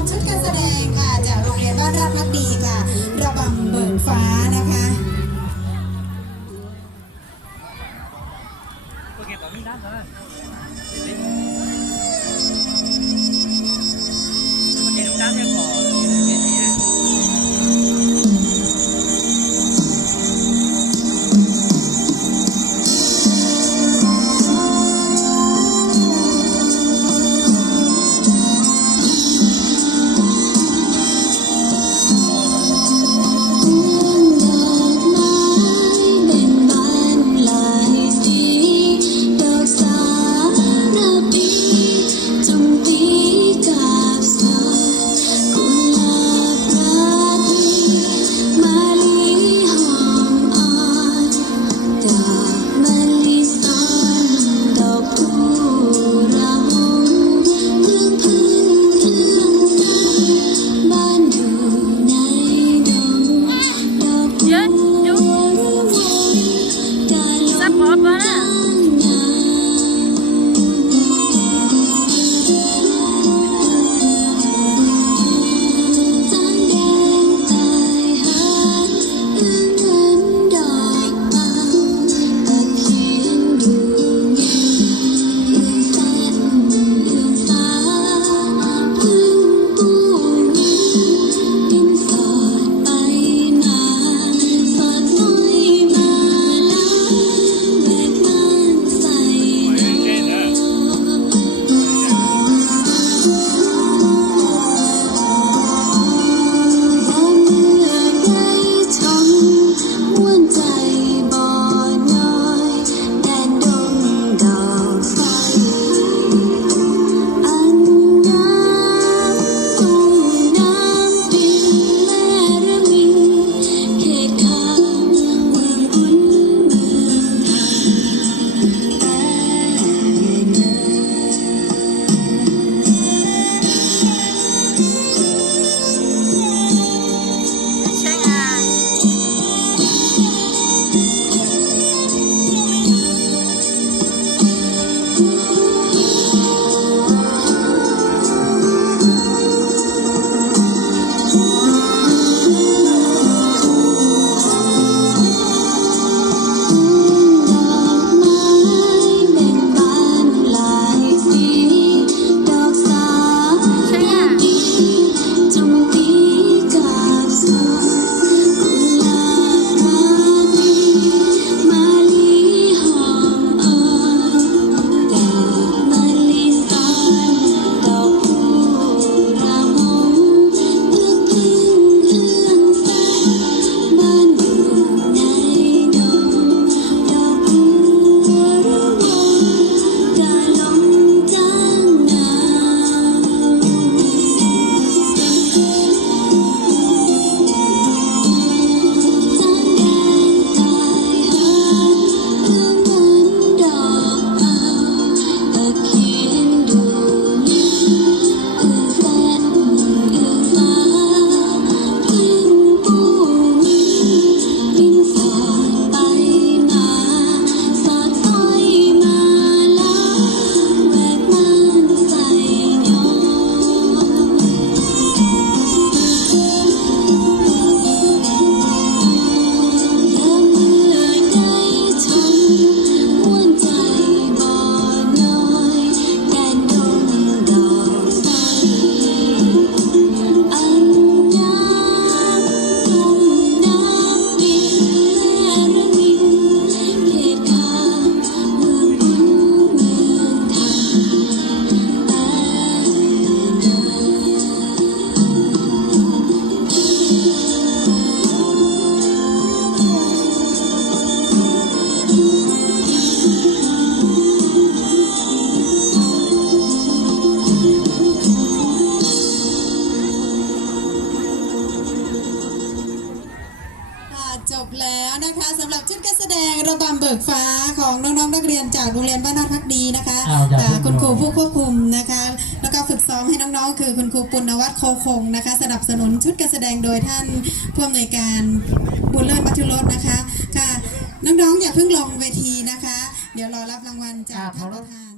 มชุดการแสดงค่ะจากโรงเรียนบ้านราชภักดีค่ะระบำเบิกฟ้านะคะจบแล้วนะคะสำหรับชุดการแสดงระบำเบิกฟ้าของน้องๆนักเรียนจากโรงเรียนบ้านนาพักดีนะคะคุณครูผู้ควบคุมนะคะแล้วก็ฝึกซ้อมให้น้องๆคือคุณครูปุณณวัฒน์โคคงนะคะสนับสนุนชุดการแสดงโดยท่านผู้อำนวยการบุญเลิศมัทุรสนะคะค่ะน้องๆอย่าเพิ่งลงเวทีนะคะเดี๋ยวรอรับรางวัลจากท่านประธาน